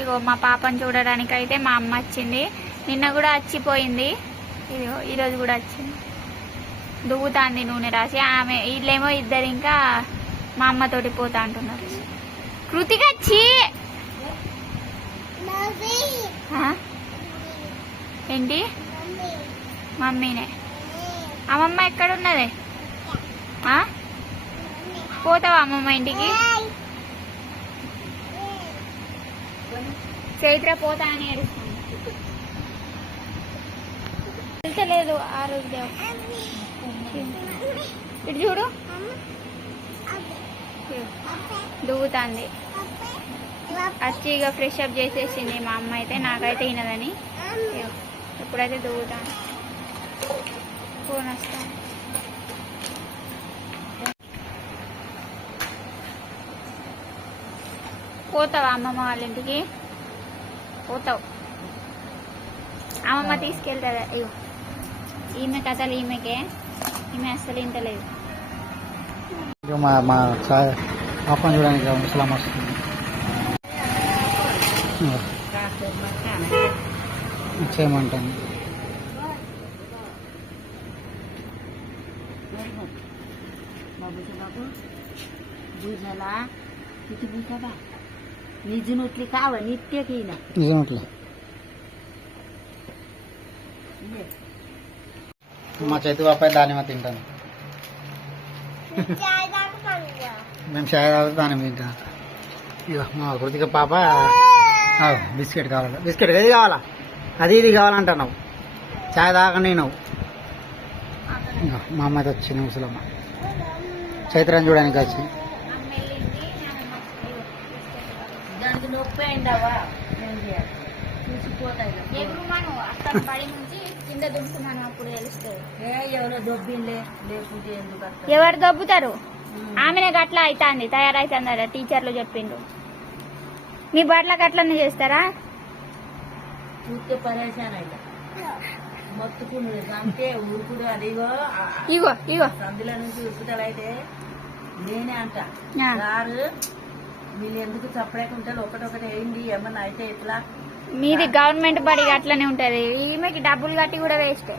ఇగో మా పాపను చూడడానికి అయితే మా అమ్మ వచ్చింది. నిన్న కూడా వచ్చిపోయింది ఇదిగో ఈరోజు కూడా వచ్చింది దువ్వుతాంది నూనె రాసి. ఆమె వీళ్ళేమో ఇద్దరు ఇంకా మా అమ్మతోటి పోతా అంటున్నారు. కృతిక వచ్చి ఏంటి? మమ్మీనే. అమ్మమ్మ ఎక్కడున్నది? పోతావా అమ్మమ్మ ఇంటికి? చైత్ర పోతా అని వెళ్తలేదు ఆ రోజు ఇటు చూడు. దువ్వుతాంది వచ్చి ఇక ఫ్రెష్ అప్ చేసేసింది మా అమ్మ అయితే నాకైతే వినదని. ఇగో, ఇప్పుడైతే దువ్వుతాను ఫోన్ వస్తాను పోతావా అమ్మమ్మ వాళ్ళ ఇంటికి? పోతావు. అమ్మమ్మ తీసుకెళ్తుందా. ఇవ్వు ఈమె కథలు ఈమెకే. ఈమె అస్సలు ఇంటలేదు మా మా పాపం చూడడానికి ముసలాం వస్తుంది. చేయమంటాను బాబు బాబు బూజలా ఇటు బూసాబా నిజనుట్లి కావ నిత్యకి నిజనుట్ల మా చేతి పాపై దానిమ తింటాను మేము షాయ్ తాగుతూ దానిమ తింటాం మా కృతిక పాప బిస్కెట్ కావాలి బిస్కెట్ ఏది కావాలా అది ఇది కావాలంటున్నావు చాయ్ తాగండి నువ్వు మా అమ్మాయితో వచ్చి నువ్వు ముసలమ్మ చైత్రాన్ని చూడడానికి వచ్చింది దానికి నొప్పి అయిందావా ఏం చేయాలి? చూసిపోతాయి అక్కడ పడి నుంచి కింద అప్పుడు తెలుస్తుంది. ఏ ఎవరో దొబ్బిండే లేకుంటే ఎందుకు అట్లా? ఎవరు దబ్బుతారు. ఆమెనే గట్ల అవుతుంది తయారైతుందట టీచర్లు చెప్పిండ్రు. మీ బట్లకు అట్లనే చేస్తారా? చూస్తే పరేషాన్ అయితే మొత్తుకున్నాడు అంటే ఊరుకుడు అదిగో ఇగో ఇగో. సందులో నుంచి ఉరుకుతాడైతే నేనే అంట. ఆ. సారు వీళ్ళు ఎందుకు చప్పడేకుంటారు ఒకటొకటి వేయండి ఏమన్నా అయితే ఎట్లా? మీది గవర్నమెంట్ బడి అట్లనే ఉంటది. ఈమెకి డబ్బులు కట్టి కూడా వేస్టే.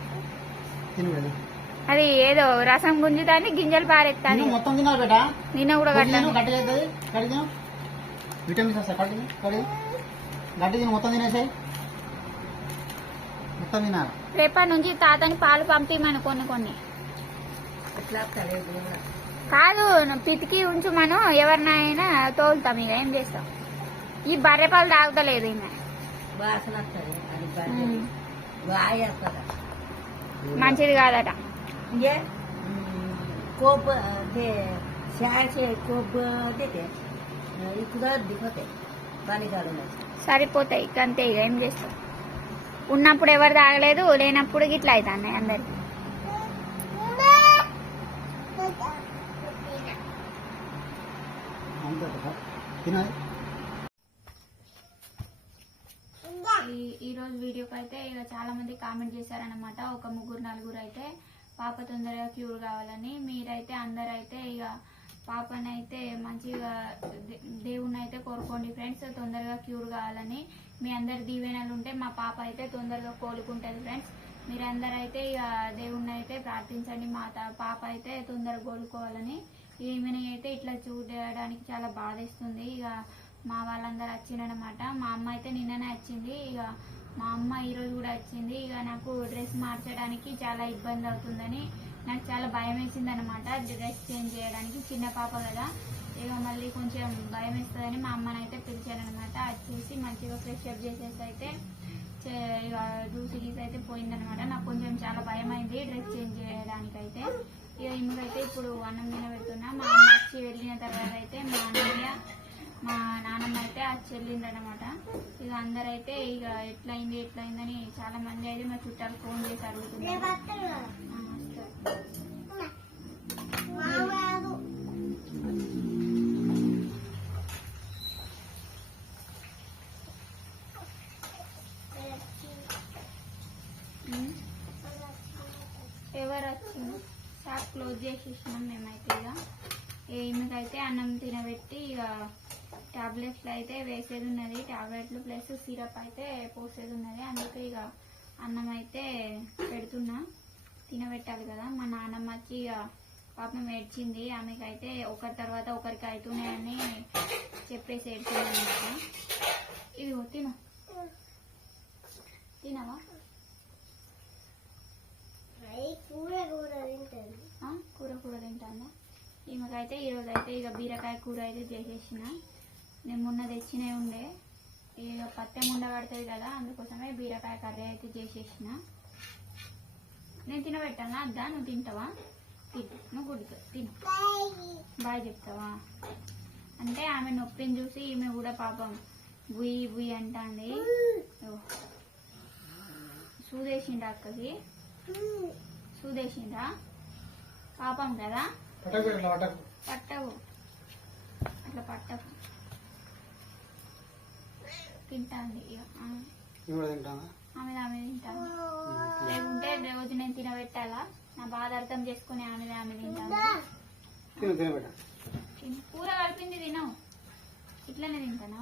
అది ఏదో రసం గుంజుతాని గింజలు పారెత్తాని తిను, మొత్తం తినాలి బేటా? నిన్న కూడా కట్టాను. విటమిన్స్ వస్తాయి గట్టి తిను. మొత్తం తినేసాయి. మొత్తం తినాలి. రేపటి నుంచి తాతని పాలు పంపిమను కొన్ని కొన్ని. ఎట్లా? కాదు పితికి ఉంచు మనం ఎవరినైనా తోలుతాం ఇక ఏం చేస్తాం? ఈ బర్రె పాలు తాగుతలేదు ఇంకా మంచిది కాదట. సరిపోతాయి ఇక సరిపోతాయి అంతే ఇక ఏం చేస్తాం? ఉన్నప్పుడు ఎవరు తాగలేదు లేనప్పుడు గిట్లా అవుతాయి అందరికి. ఈ వీడియోకి అయితే ఇక చాలా మంది కామెంట్ చేశారనమాట ఒక ముగ్గురు నలుగురు అయితే పాప తొందరగా క్యూర్ కావాలని. మీరైతే అందరూ అయితే ఇక పాపనైతే మంచిగా దేవుణ్ణి అయితే కోరుకోండి ఫ్రెండ్స్. తొందరగా క్యూర్ కావాలని. మీ అందరి దీవెనలు ఉంటే మా పాప అయితే తొందరగా కోలుకుంటుంది ఫ్రెండ్స్. మీరందరూ అయితే ఇక దేవుణ్ణి అయితే ప్రార్థించండి. మా త- పాప అయితే తొందరగా కోలుకోవాలని. ఈమెని అయితే ఇట్లా చూడడానికి చాలా బాధేస్తుంది. ఇక మా వాళ్ళందరూ వచ్చిందనమాట మా అమ్మ అయితే నిన్ననే వచ్చింది. ఇక మా అమ్మ ఈరోజు కూడా వచ్చింది. ఇక నాకు డ్రెస్ మార్చడానికి చాలా ఇబ్బంది అవుతుందని నాకు చాలా భయం వేసింది అనమాట డ్రెస్ చేంజ్ చేయడానికి చిన్న పాప కదా. ఇక మళ్ళీ కొంచెం భయం వేస్తుందని మా అమ్మని అయితే పిలిచానమాట వచ్చేసి మంచిగా ఫ్రెష్ అప్ చేసేసి అయితే చే- ఇక అయితే పోయిందనమాట నాకు కొంచెం చాలా భయం అయింది డ్రెస్ చేంజ్ చేయడానికైతే. ఇక ఈమెకైతే ఇప్పుడు అన్నం తినబెడుతున్నా. మా అమ్మ వచ్చి వెళ్ళిన తర్వాత అయితే మా అన్నయ్య మా నాన్నమ్మ అయితే వచ్చి వెళ్ళిందనమాట ఇక అందరైతే ఇక ఎట్లయింది ఎట్లయిందని చాలా మంది అయితే మా చుట్టాలు ఫోన్ చేసి అడుగుతున్నారు. క్లోజ్ మేమైతే ఇక. ఈమెకైతే అన్నం తినబెట్టి ఇక టాబ్లెట్లు అయితే వేసేది ఉన్నది టాబ్లెట్లు ప్లస్ సిరప్ అయితే పోసేది ఉన్నది అందుకే ఇక అన్నం అయితే పెడుతున్నా. తినబెట్టాలి కదా. మా నాన్నమ్మకి ఇక పాపం ఏడ్చింది. ఆమెకైతే ఒకరి తర్వాత ఒకరికి అవుతున్నాయని చెప్పేసి ఏడ్చింది అనమాట. ఇది తిన. తినవా? ఆ, కూర కూర తింటాను. ఈమెకైతే ఈరోజు అయితే ఇక బీరకాయ కూర అయితే చేసేసిన. నేను మొన్న తెచ్చినే ఉండే. ఇక పత్తె ముండ పడుతుంది కదా అందుకోసమే బీరకాయ కర్రీ అయితే చేసేసిన. నేను తినబెట్టానా? అద్దా నువ్వు తింటావా? తిను. నువ్వు గుడితో తిను. బాయ్ చెప్తావా? అంటే ఆమె నొప్పిని చూసి ఈమె కూడా పాపం బుయ్యి బుయ్యి అంటాంది. ఓ. అక్కకి? సూదేసిండా? పాపం కదా? పట్టవు. అట్లా పట్టవు తింటాంది ఇక ఆమె. నేను కూడా తింటానా ఆమె ఆమె తింటాను లేకుంటే రోజు నేను తినబెట్టాలా? నా బాధ అర్థం చేసుకుని ఆమె ఆమె తింటాను తిను తినబెట్ట. తిను. కూర కలిపింది తినవు. ఇట్లనే తింటానా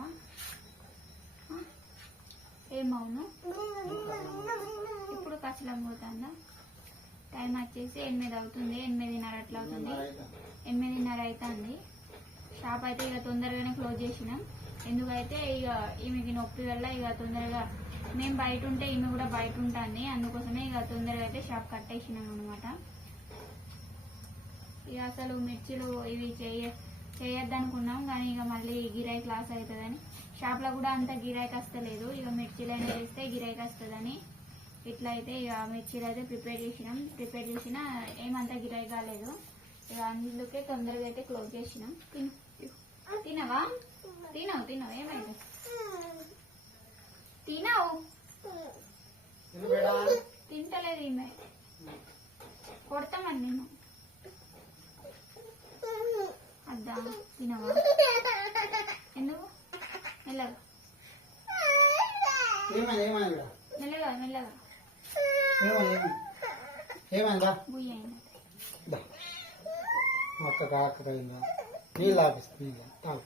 ఏమవును ఇప్పుడు కచ్చలం పోతుందా? టైం వచ్చేసి ఎనిమిది అవుతుంది ఎనిమిదిన్నర అట్లా అవుతుంది. ఎనిమిదిన్నర అవుతుంది షాప్ అయితే ఇక తొందరగానే క్లోజ్ చేసినాం. ఎందుకైతే ఇక ఈమెకి నొప్పి వల్ల ఇక తొందరగా మేము బయట ఉంటే ఈమె కూడా బయట ఉంటుంది. అందుకోసమే ఇక తొందరగా అయితే షాప్ కట్టేసినాం అనమాట ఇక అసలు మిర్చిలు ఇవి చేయ చేయొద్దనుకున్నాం. కానీ ఇక మళ్ళీ గిరాయి క్లాస్ అవుతుందని. షాప్లో కూడా అంత గిరాయికి వస్తలేదు. ఇక మిర్చిలైనా చేస్తే గిరాయికి వస్తుందని. ఇట్లా అయితే ఇక మిర్చీలు అయితే ప్రిపేర్ చేసినాం. ప్రిపేర్ చేసిన ఏమంత గిరాయి కాలేదు. ఇక అందుకే తొందరగా అయితే క్లోజ్ చేసినాం. తినవా? తినవు తినవు. ఏమైంది? తినవు. తింటలేదు ఈమె. కొడతామని నేను. అద్దా తినవా? ఎందుకు? ఇక్కడ మెల్లగా మెల్లగా ఏమైంది? అక్క కాక కలిగిందా నీళ్ళు తాపిస్తా నీళ్ళు తాగు.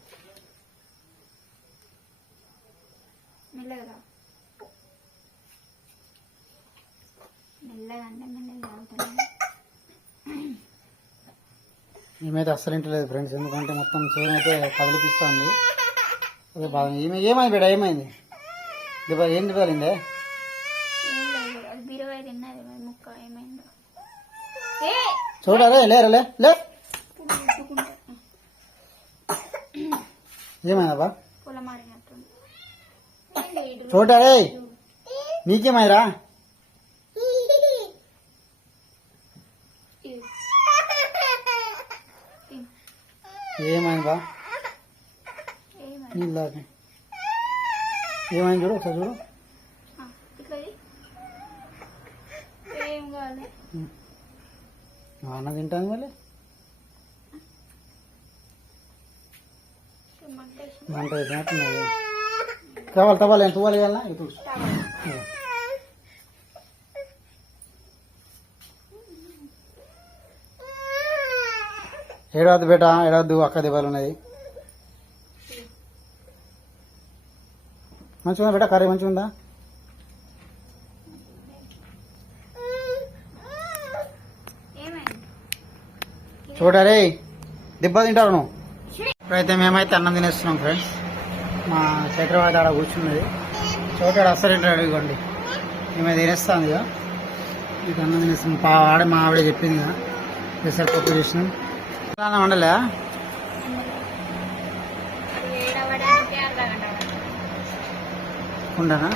మెల్లగా అంటే ఈమెయితే అస్సలు ఇంటలేదు ఫ్రెండ్స్. ఎందుకంటే మొత్తం చేను అయితే కదిలిపిస్తుంది. అదే బాగా ఈమె ఏమైంది బేడ ఏమైంది? దెబ్బ ఏం దెబ్బలిందే ఏం లేదు అది బీరవాయి తిన్నది మరి ముక్క ఏమైందో ఏ చూడరే లేరా లే. ఇటు? చూడరే నీకేమైరా. ఏమైంది బా నీళ్ళు తాగి. ఏమైంది చూడు ఒకసారి చూడు. ఏం కావాలి? అన్న తింటాను మళ్ళీ? మంట అయిపోయినట్టున్నది కావాలి తవ్వాలి ఎంత తవ్వాలి కదా ఇప్పుడు. ఏడవద్దు బేట ఏడవద్దు అక్క దెబ్బలు ఉన్నది మంచిగా బేట కర్రీ మంచిగా ఉందా ఏమైంది చూడరే దెబ్బ తింటారు నువ్వు. ఇప్పుడైతే మేమైతే అన్నం తినేస్తున్నాం ఫ్రెండ్స్ మా చక్రవాడి ఆడ కూర్చున్నది. చోటాడు అస్సలు తింటాడు ఇవ్వండి మేమే తినేస్తాను ఇక. ఇక అన్నం తినేస్తున్నాం పా ఆడ మా ఆవిడ చెప్పింది ఇక. పెసర పప్పు చేసినాం. అన్నం వండలే? పడుతుంది. ఉండనా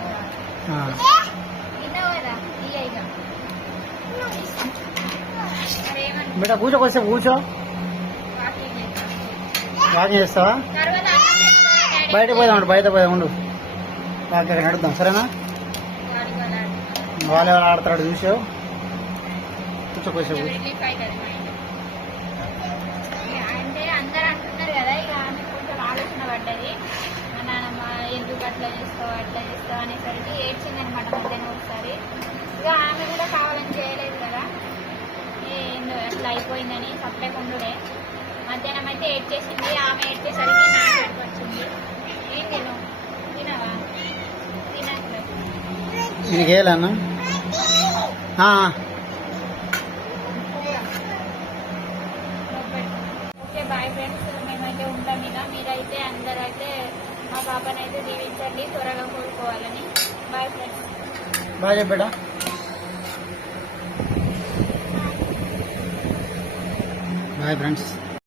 కదా. ఆ. బేటా కూర్చో కొంచెం కూర్చో వాకింగ్ చేస్తావా బయట పోదాం ఉండు, బయట పోదాం ఉండు అక్కడ నడుద్దాం సరేనా వాడి వాళ్ళు ఎవరు ఆడతాడు చూసావు కూర్చో కొంచెం అంటే అందరు అంటున్నారు కదా ఇక కొంచెం ఆలోచన పడ్డది. ఎందుకు అట్లా చేస్తావు అట్లా చేస్తావు అనేసరికి ఏడ్చింది అనమాట మధ్యాహ్నం ఒకసారి. ఇక ఆమె కూడా కావాలని చేయలేదు కదా. ఏందో అట్లా అయిపోయిందని సప్లై కొండుడే మధ్యాహ్నం అయితే ఏడ్ చేసింది ఆమె ఏడ్ చేసరికి నా దగ్గరకు వచ్చింది. ఏం తిను తినవా తినట్లేదు నీకు ఓకే బాయ్ ఫ్రెండ్స్ మేమైతే ఉంటాం ఇక. మీరైతే అందరూ అయితే మా పాపనైతే అయితే దీవించండి త్వరగా కోరుకోవాలని బాయ్ ఫ్రెండ్స్ బాగా చెప్పాడా? Bye friends